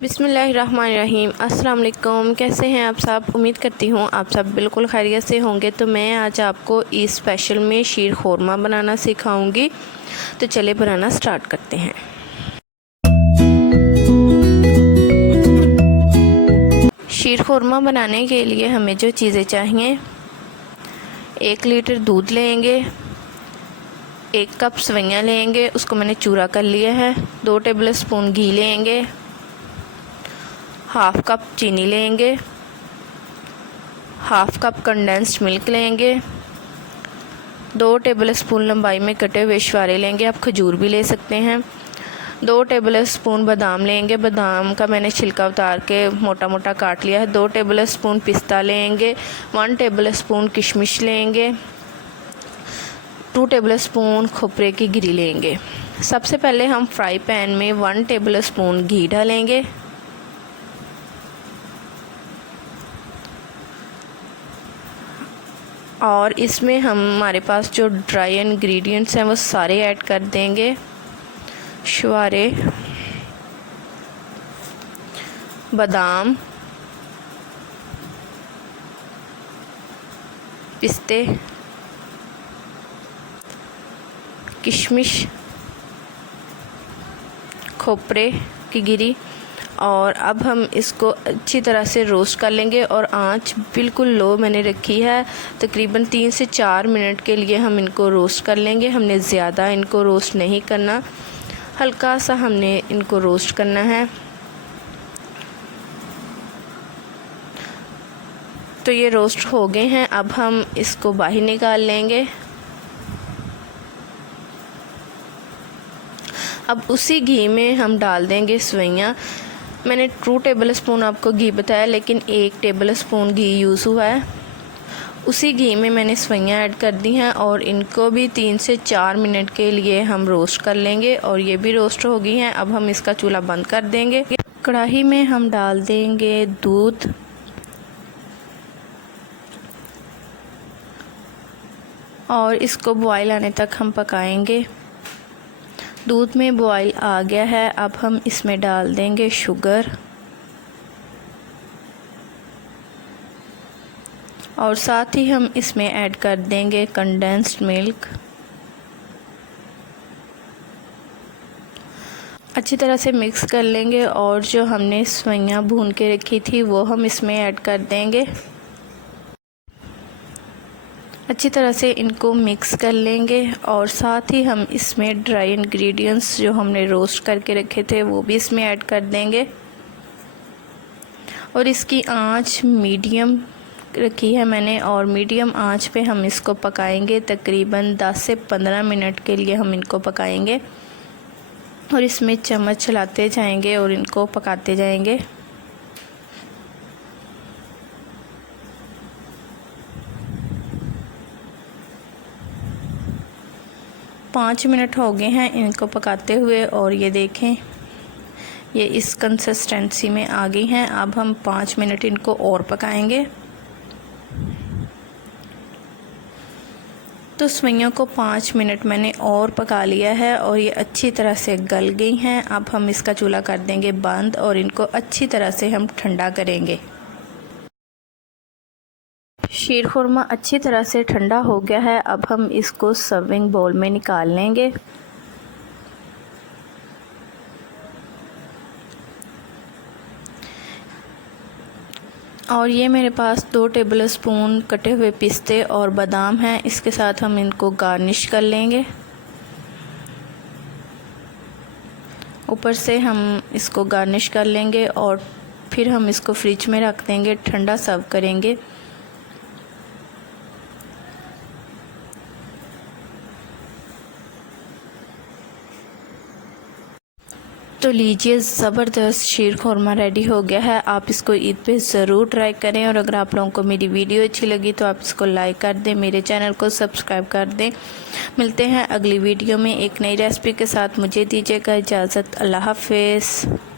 बिस्मिल्लाहिर्रहमानिर्रहीम। अस्सलाम वालेकुम। कैसे हैं आप सब? उम्मीद करती हूँ आप सब बिल्कुल खैरियत से होंगे। तो मैं आज आपको ईद स्पेशल में शीर खोरमा बनाना सिखाऊंगी। तो चले बनाना स्टार्ट करते हैं। शीर खोरमा बनाने के लिए हमें जो चीज़ें चाहिए, 1 लीटर दूध लेंगे, 1 कप सवैयाँ लेंगे, उसको मैंने चूरा कर लिया है। 2 टेबल स्पून घी लेंगे, हाफ़ कप चीनी लेंगे, हाफ़ कप कंडेंस्ड मिल्क लेंगे, 2 टेबल स्पून लंबाई में कटे हुए छुहारे लेंगे। आप खजूर भी ले सकते हैं। 2 टेबल स्पून बादाम लेंगे। बादाम का मैंने छिलका उतार के मोटा मोटा काट लिया है। 2 टेबल स्पून पिस्ता लेंगे, 1 टेबल स्पून किशमिश लेंगे, 2 टेबल स्पून खोपरे की गिरी लेंगे। सबसे पहले हम फ्राई पैन में 1 टेबल स्पून घी डालेंगे। और इसमें हमारे पास जो ड्राई इंग्रेडिएंट्स हैं वो सारे ऐड कर देंगे। छुहारे, बादाम, पिस्ते, किशमिश, खोपरे की गिरी। और अब हम इसको अच्छी तरह से रोस्ट कर लेंगे और आंच बिल्कुल लो मैंने रखी है। तकरीबन 3 से 4 मिनट के लिए हम इनको रोस्ट कर लेंगे। हमने ज़्यादा इनको रोस्ट नहीं करना, हल्का सा हमने इनको रोस्ट करना है। तो ये रोस्ट हो गए हैं। अब हम इसको बाहर निकाल लेंगे। अब उसी घी में हम डाल देंगे सवैयाँ। मैंने 2 टेबल स्पून आपको घी बताया, लेकिन 1 टेबल स्पून घी यूज़ हुआ है। उसी घी में मैंने सवैयाँ ऐड कर दी हैं और इनको भी 3 से 4 मिनट के लिए हम रोस्ट कर लेंगे। और ये भी रोस्ट हो गई हैं। अब हम इसका चूल्हा बंद कर देंगे। कढ़ाई में हम डाल देंगे दूध, और इसको बॉयल आने तक हम पकाएंगे। दूध में बॉयल आ गया है। अब हम इसमें डाल देंगे शुगर और साथ ही हम इसमें ऐड कर देंगे कंडेंस्ड मिल्क। अच्छी तरह से मिक्स कर लेंगे और जो हमने सवैयाँ भून के रखी थी वो हम इसमें ऐड कर देंगे। अच्छी तरह से इनको मिक्स कर लेंगे और साथ ही हम इसमें ड्राई इंग्रेडिएंट्स जो हमने रोस्ट करके रखे थे वो भी इसमें ऐड कर देंगे। और इसकी आंच मीडियम रखी है मैंने, और मीडियम आंच पे हम इसको पकाएंगे। तकरीबन 10 से 15 मिनट के लिए हम इनको पकाएंगे और इसमें चम्मच चलाते जाएंगे और इनको पकाते जाएंगे। 5 मिनट हो गए हैं इनको पकाते हुए और ये देखें ये इस कंसिस्टेंसी में आ गई हैं। अब हम 5 मिनट इनको और पकाएंगे। तो सवैयों को 5 मिनट मैंने और पका लिया है और ये अच्छी तरह से गल गई हैं। अब हम इसका चूल्हा कर देंगे बंद और इनको अच्छी तरह से हम ठंडा करेंगे। शीर खुरमा अच्छी तरह से ठंडा हो गया है। अब हम इसको सर्विंग बाउल में निकाल लेंगे। और ये मेरे पास 2 टेबल स्पून कटे हुए पिस्ते और बादाम हैं। इसके साथ हम इनको गार्निश कर लेंगे। ऊपर से हम इसको गार्निश कर लेंगे और फिर हम इसको फ्रिज में रख देंगे, ठंडा सर्व करेंगे। तो लीजिए, ज़बरदस्त शीर खोरमा रेडी हो गया है। आप इसको ईद पे ज़रूर ट्राई करें। और अगर आप लोगों को मेरी वीडियो अच्छी लगी तो आप इसको लाइक कर दें, मेरे चैनल को सब्सक्राइब कर दें। मिलते हैं अगली वीडियो में एक नई रेसिपी के साथ। मुझे दीजिएगा इजाज़त। अल्लाह हाफ़िज़।